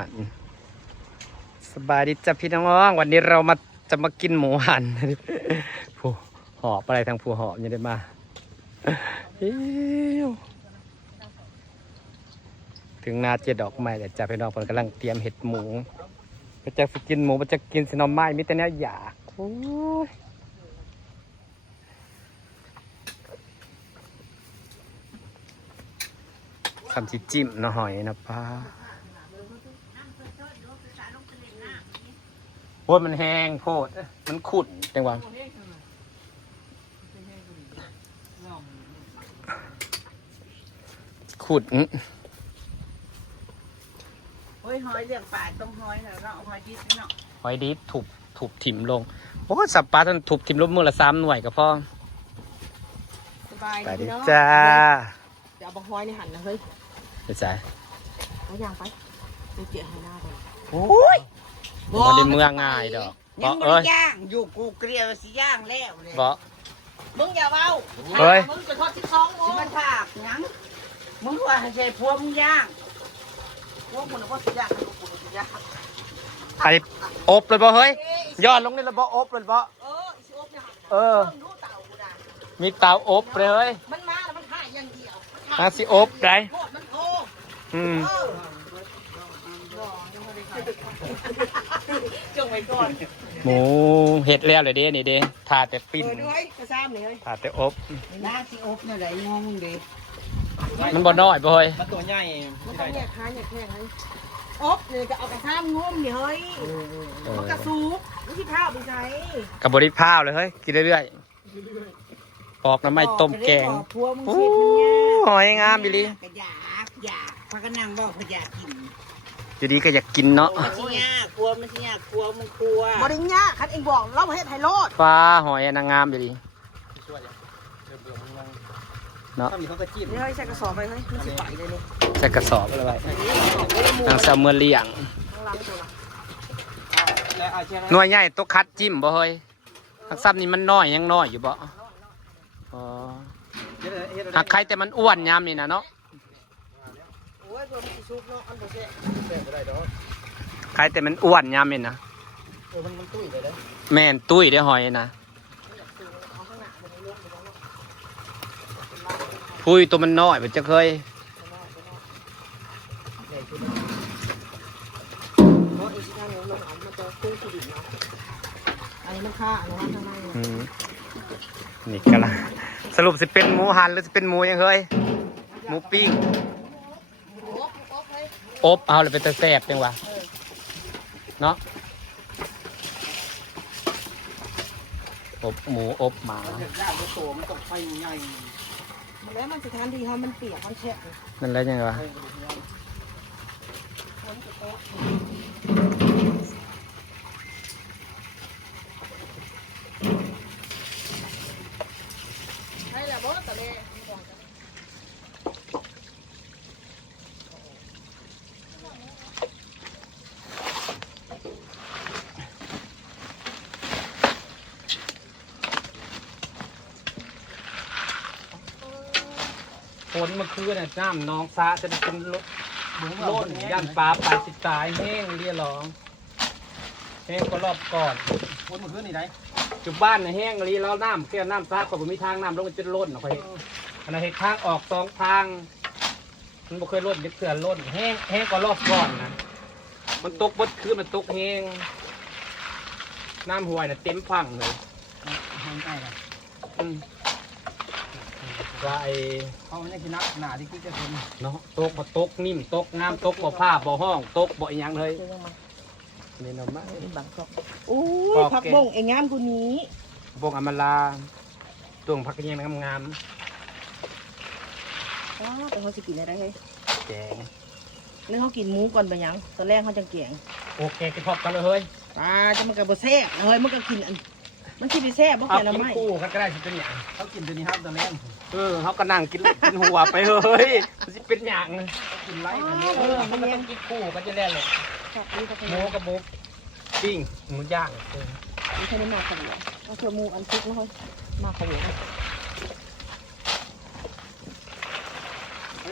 หันสบายดีจ้ะพี่น้องวันนี้เราจะมากินหมูหันผู้หอบอะไรทางผู้หอบยังได้มาถึงนาเจดอกไม้แต่จ้ะพี่น้องผมกำลังเตรียมเห็ดหมูมันจะกินหมูมันจะกินสินอไม้มิแต่เนี้ยอยากโอ้ยทำจิ้จิ้มหน่อยนะป้าโพดมันแห้งโพดมันขุ่นจังหวะขุ่นเฮ้ยหอยเลี้ยงปลาต้องหอยเนาะหอยดิบเนาะหอยดิบถูกถิ่มลงโอ้สับปลาท่านถูกถิ่มลงมือละ3 หน่วยก็พอสบายดีจ้าเดี๋ยวเอาบะหอยนี่หั่นนะเฮ้ยเดี๋ยวจ้าเอาอย่างไปไปเกี่ยให้หน้าก่อนโอ้ยมันได้เมื่อง่ายดอกยังไม่ย่างอยู่กูเกลียวสิย่างแล้วเลยบ่มึงอย่าเว้าเฮ้ยมึงจะทอด12 โมงมันถากยังมึงว่าให้ใช้พวกมึงย่างพวกมึงน่ะบ่สิย่างกูสิย่างไอ้อบเลยบ่เฮ้ยย้อนลงนี่เลยบ่อบเลยบ่สิอบเนี่ยรู้เตากูได้มีเตาอบเลยเฮ้ยมันมาแล้วมันฆ่าอย่างเดียวมาสิอบได้มันโตจงไว้ก่อนหมูเห็ดแล้วเลยเด้นี่เด้ทาแต่ปิ้นด้วยกระซ้ำนี่เฮ้ยทาแต่อบ น้าสิอบเนี่ยไหนงงดิมันบ่น้อยบ่เฮ้ยมันตัวใหญ่มันต้องแยกค้าแยกแค่ให้อบเลยก็เอากระซ้ำงมนี่เฮ้ยมันกระซุกไม่ใช่ข้าวไปใช้กับบริพาวเลยเฮ้ยกินเรื่อยๆปอกน้ำไม้ต้มแกงโอ้หอยงามบิลีอยากพากันนั่งบอกพยากินอยู่ดีก็อยากกินเนาะมันสิยากกลัวมันสิยากกลัวมันกลัวบริญญาคันเองบอกเราให้ไทยโลดฟ้าหอยนางงามอยู่ดีเนาะนี่ให้ใส่กระสอบไปเฮ้ยมันสิไปเลยนี่ใส่กระสอบอะไรไปนางสาวเมือเลี้ยงหน่วยใหญ่ตัวคัดจิ้มบ่เฮ้ยทักซับนี่มันน้อยยังน้อยอยู่บ่หักใครแต่มันอ้วนยามนี่นะเนาะใครแต่มันอ้วนยามนี่นะแม่นตุ้ยได้หอยนะพุยตัวมันน้อยมันจะเคยนี่กันละสรุปสิเป็นหมูหันหรือสิเป็นหมูยังเคยหมูปิ้งอบเอาเลยเป็นตะแสบจังวะเนาะอบหมูอบหมาแล้วมันจะทานดีฮะมันเปียกมันแฉะนั่นแล้วยังไงวะให้ละบ่ตะเลฝนเมื่อคืนน่ะน้ำน้องฟ้าจะเป็นล้นย่านปลาปลาสิตายแห้งเรียร้องแห้งก็รอบก่อนฝนเมื่อคืนนี่ไหนจุดบ้านน่ะแห้งรีแล้วน้ำแค่น้ำฟ้าก็บ่มีทางน้ำลงจะล้นออกไปขณะเหตุทางออก2 ทางมันบ่เคยล้นเด็กเสือล้นแห้งก็รอบก่อนนะมันตกบดคืนมันตกแห้งน้ำห้วยน่ะเต็มฝั่งเลยแห้งใกล้ละว่าไอ้เขาไม่ได้กินนักหนาที่คือจะเป็นเนาะตกบ่ตกนิ่มตกน้ำตกบ่ผ้าบ่ห้องตกบ่อีหยังเลยนี่เนาะมาบังกอกโอ้ยผักบงเองงามกูนี้บงอำมาลาตัวผักกระเทียมงามแต่เขาจะกินอะไรเฮ้ยแกงนี่เขากินหมูก่อนไปยังตอนแรกเขาจะแกงโอเคกินพร้อมกันเลยเฮ้ยจะมันกับบะแซ่เฮ้ยมันก็กินมันกินไปแซ่บ่แก่ละไม่คู่ก็ได้สิเป็นอย่างเขากินตัวนี้ครับตัวแรกเขาก็นั่งกินหัวไปเฮ้ยมันสิเป็นอย่างกินไล่กันมันต้องกินคู่ก็จะแล่เลยหมูกับหมูปิ้งหมูย่างนี่แค่นี้มาขวดเอาเสือหมูอันซุกแล้วมาขวด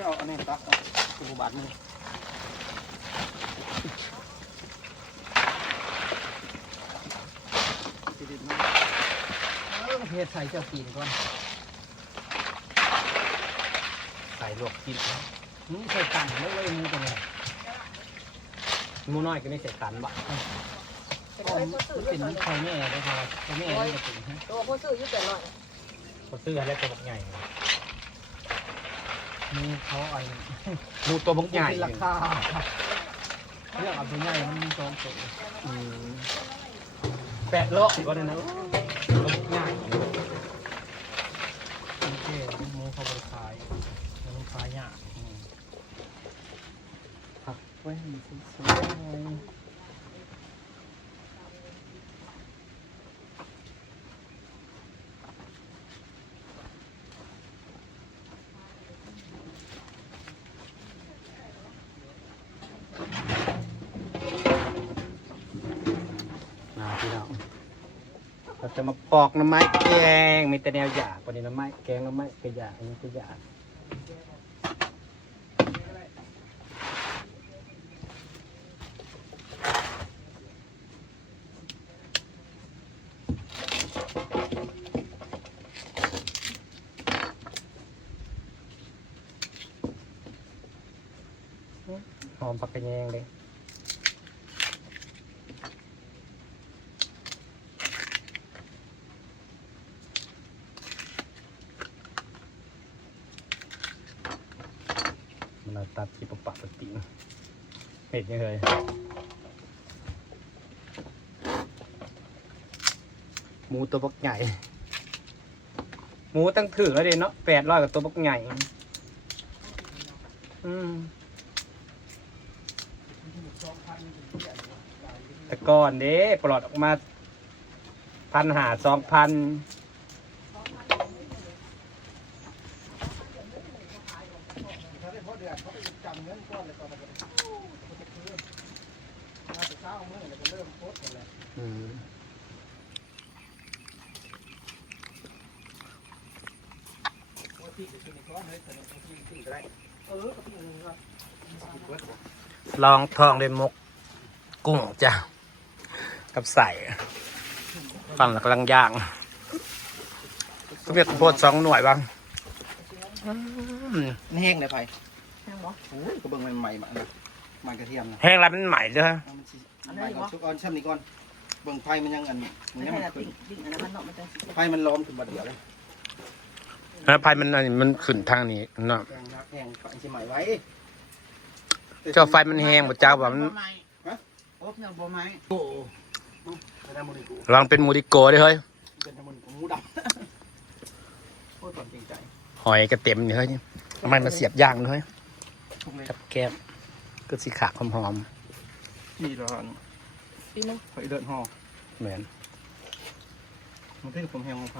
เอาอันนี้ตักกูบาดมือ ฮ็ดใส่เจ้ากินก่อน ใส่ลวกกิน ใส่กันแล้วเลยมือตัวนี้ หมูน้อยก็ไม่ใส่กันบะ เป็นเคยเขาซื้อ เป็น อยู่ ไข่แม่ได้พอไข่แม่ได้จะกินฮะ ตัวเขาซื้ออยู่แต่ลอย เขาซื้ออะไรตัวบักใหญ่ มีเขาไอ้ หมูตัวบักใหญ่ ราคาเรื่องเอาตัวใหญ่มันมี2ตัว 8 โลก็ได้นะตัวบักใหญ่ โอเคหมูเขาบริขายมันขายยากผักไว้ให้สวยพี่น้องเราจะมาปอกหน่อไม้แกงมีแต่แนวหยาบวันนี้หน่อไม้แกงหน่อไม้กระยาอันนี้กระยาหอมผักกระแยงเลยมันเราตัดที่ปะปะปะติงเห็ดยังไงหมูตัวบักใหญ่หมูตั้งถือแล้วเด้เนาะ800กับตัวบักใหญ่แต่ก่อนเด้ปลอดออกมา1,500 2,000ถ้าได้พอเดือนเขาไปจำเงินก้อนเลยตอนนั้นมาแต่เช้าเมื่อไหร่ก็เริ่มโพสกันเลยที่จะกินในก้อนเลยแต่ที่กินก็ได้ก็กินก็ ลองทองด้วยมกกุ้งจ้ะกับใส่ฟังแล้วกำลังย่างก็เรียกโพด2 หน่วยบ้าง แห้งเลยไผ่ แห้งบ่ โอ้ยก็เบิ่งมันใหม่มามันกระเทียมนะ แห้งแล้วมันใหม่เลย มันสิใหม่ก่อนชุกอ่อนช่ำนี่ก่อนเบิ่งไฟมันยังอันนี้มัน ไม่ ยัง ใช่ มัน ละ ขึ้น ดิ่งอันนั้นมันเนาะมันจะ ไฟมันล้อมขึ้นบัดเดียวเลย แล้วพายมันขึ้นทางนี้เนาะ แห้งนักแห้งไฟสิใหม่ไว้ เจ้าไฟมันแห้งหมดเจ้าว่ามัน โอ๊บยังบ่ไม้ โอ้ไม่ได้มูดิกู ลองเป็นมูริโกด้วยเฮ้ย เป็นทำมันของมูดำโอ้ยตอนจริงใจ หอยกระเต็มนี่เฮ้ยทำไมมาเสียบย่างเลย ทุกเลย กับแก้มก็สีขาหอม นี่ร้อน ปีนึง ไฟเดินห่อ ๆเหมือน มันเป็นผมแห้งของไฟ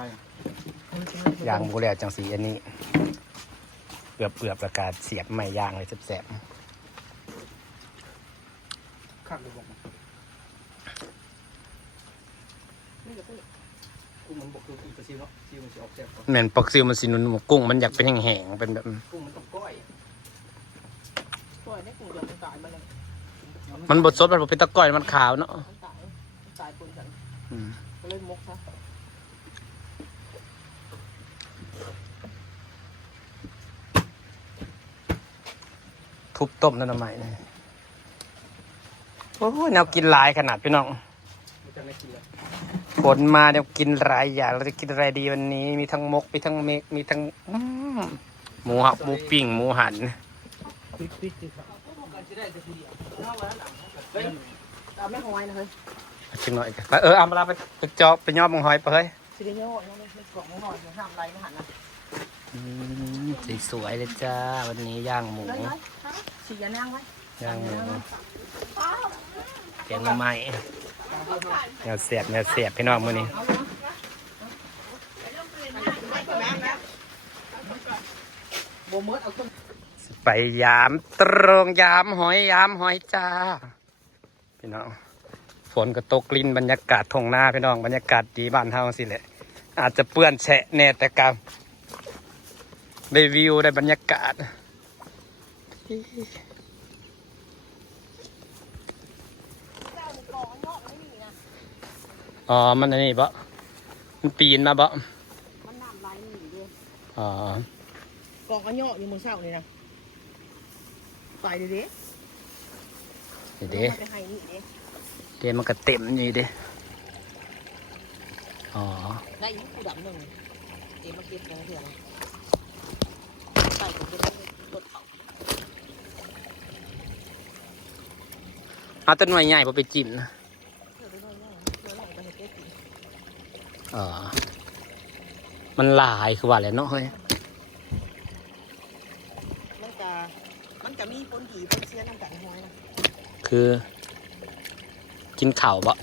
ย่างบูแล้วจังสีอันนี้เปลือบประกาศเสียบไม่ย่างเลยแสบ ข้างดูบอกกุ้งมันบอกคืออีกกระซิวเนาะซิวมันจะออกแซ่บกว่า ๆเหมือนปอกซิวมันสีนุ่นกุ้งมันอยากเป็นแห้งๆเป็นแบบ กุ้งมันต้องก้อย ตัวนี้กูจะมันตายมาเลย มันบดสดมันบ่เป็นตะก้อยมันขาวเนาะ มันตายปนกันก็เลยมกซะ ทุบต้มนั่นทำไมเนี่ยโอ้ยแนวกินหลายขนาดพี่น้อง มันจะไม่กินเลย ผลมาแนวกินหลายอย่างเราจะกินอะไรดีวันนี้มีทั้งมกมีทั้งเมกมีทั้งหมูหักหมูปิ้งหมูหัน ปิ๊กครับ ตามแม่หอยนะเฮ้ย ชิมหน่อยกันเอามาลาไปจอบไปย่อมังหอยไปเฮ้ย สิได้เยอะยังไม่กล่องหน่อยจะทำอะไรไม่หันนะ สวยๆเลยจ้าวันนี้ย่างหมู เลยสียานั่งไว้ ย่างหมูแกงหน่อไม้แนวเสียบพี่น้องมื้อนี้ โบมืดเอาขึ้น ไปยามตรงยามหอยจ้าพี่น้องฝนก็ตกลิ้นบรรยากาศทุ่งนาพี่น้องบรรยากาศดีบ้านเฮาสิแหละอาจจะเปื้อนแฉะแน่แต่กับได้วิวได้บรรยากาศอ๋อมันอันนี้บ่มันปีนมาบ่ อ๋อก องเอาเหยาะอยู่มือเช้านี่นะใส่เด้ เด้ ไปให้นี่เด้ เด้มันก็เต็มอยู่เด้อ๋อ ได้อีกผู้ดำหนึ่งเอ็มมาเก็บแล้วเถอะนะใส่ผมจะรถเขา เอาต้นไม้ใหญ่พอไปจิ้มนะ เถอะไปน้อยๆไปให้เก็บกิน อ๋อมันหลายคือว่าอะไรเนาะเฮ้ย มันจะมีปนผีปนเสียน้ำกันห้อยนะ คือกินข่าวบ่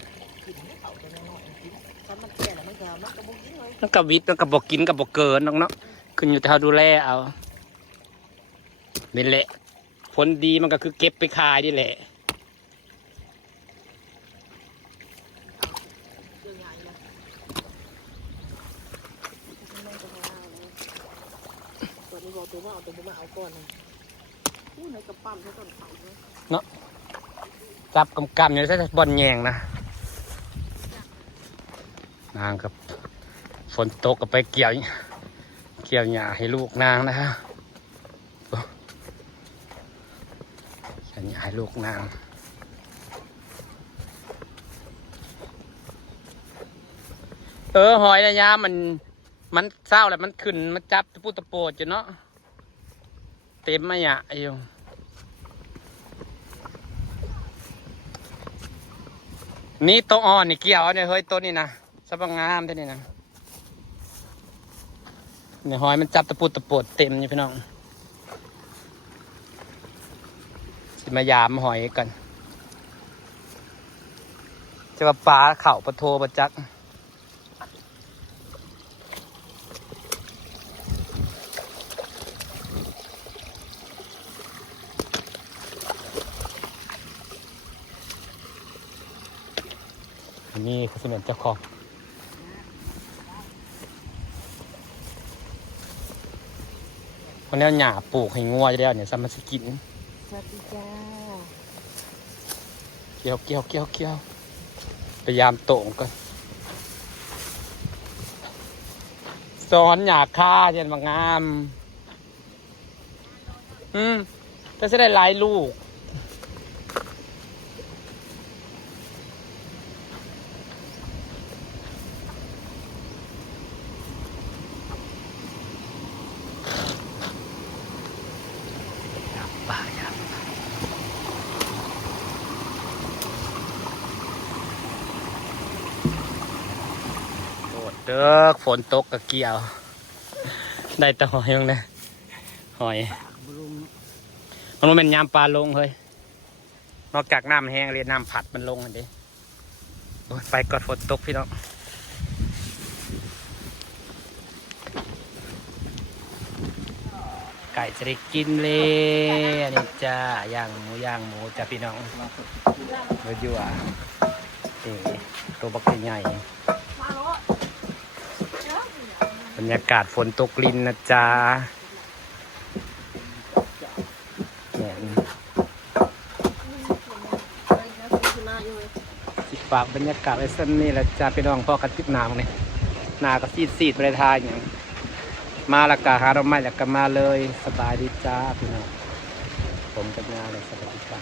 กินให้เขาไปน้อยๆกินถ้ามันแก่แล้วมันก็บุกกินเลย มันก็วิทย์มันก็บอกกินก็บอกเกินน้องเนาะขึ้นอยู่ที่เราดูแลเอานี่แหละผลดีมันก็คือเก็บไปขายนี่แหละ เรื่องใหญ่เลยตัวนี้บอกตัวว่าเอาตัวมาเอาก่อนนะอู้ในกระปั้มใช้ต้นเขาเนาะ จับกำๆอยู่ใช่บอลแยงนะนางกับฝนตกก็ไปเกี่ยวหญ้าให้ลูกนางนะฮะเกี่ยวหญ้าให้ลูกนางหอยระยะมันเศร้าแล้วมันขึ้นมันจับตะปูตะโปดอยู่เนาะเต็มมาหยะอยู่นี่โตอ่อนนี่เกี่ยวเนี่ยเฮ้ยต้นนี่นะสะบังงามเท่านี้นะเนี่ยหอยมันจับตะปูตะโปดเต็มอยู่พี่น้องสิมายามหอยกันจะว่าปลาเข่าปลาโทปลาจักอันนี้คือส่วนเจ้าของคนนี้หญ้าปลูกให้งัวจะได้เนี่ยสามารถกิน สวัสดีจ้า เกี่ยวพยายามโต่งก่อนซ้อนหญ้าค่าเย็นบางงามถ้าจะได้หลายลูกเด้อฝนตกกะเกี่ยว ได้แต่หอยยังไงหอยมันเป็นยามปลาลงเฮ้ยนอกจากน้ำแห้งเลยน้ำผัดมันลงอันนี้ไปกอดฝนตกพี่น้องไก่จะได้กินเลยอันนี้จ้าย่างหมูจ้าพี่น้องเนื้อยั่วตัวบักใหญ่บรรยากาศฝนตกลินนะจ๊ะเนี่ยสิฝากบรรยากาศไว้สั้นนี่แหละจ้าพี่น้องพ่อกันทิพย์น้ำเนี่ยนาก็ซีดไปทายอย่างมาละกาหาเราไม่ละกามาเลยสบายดีจ้าพี่น้องผมกับนาเลยสบายดีจ้า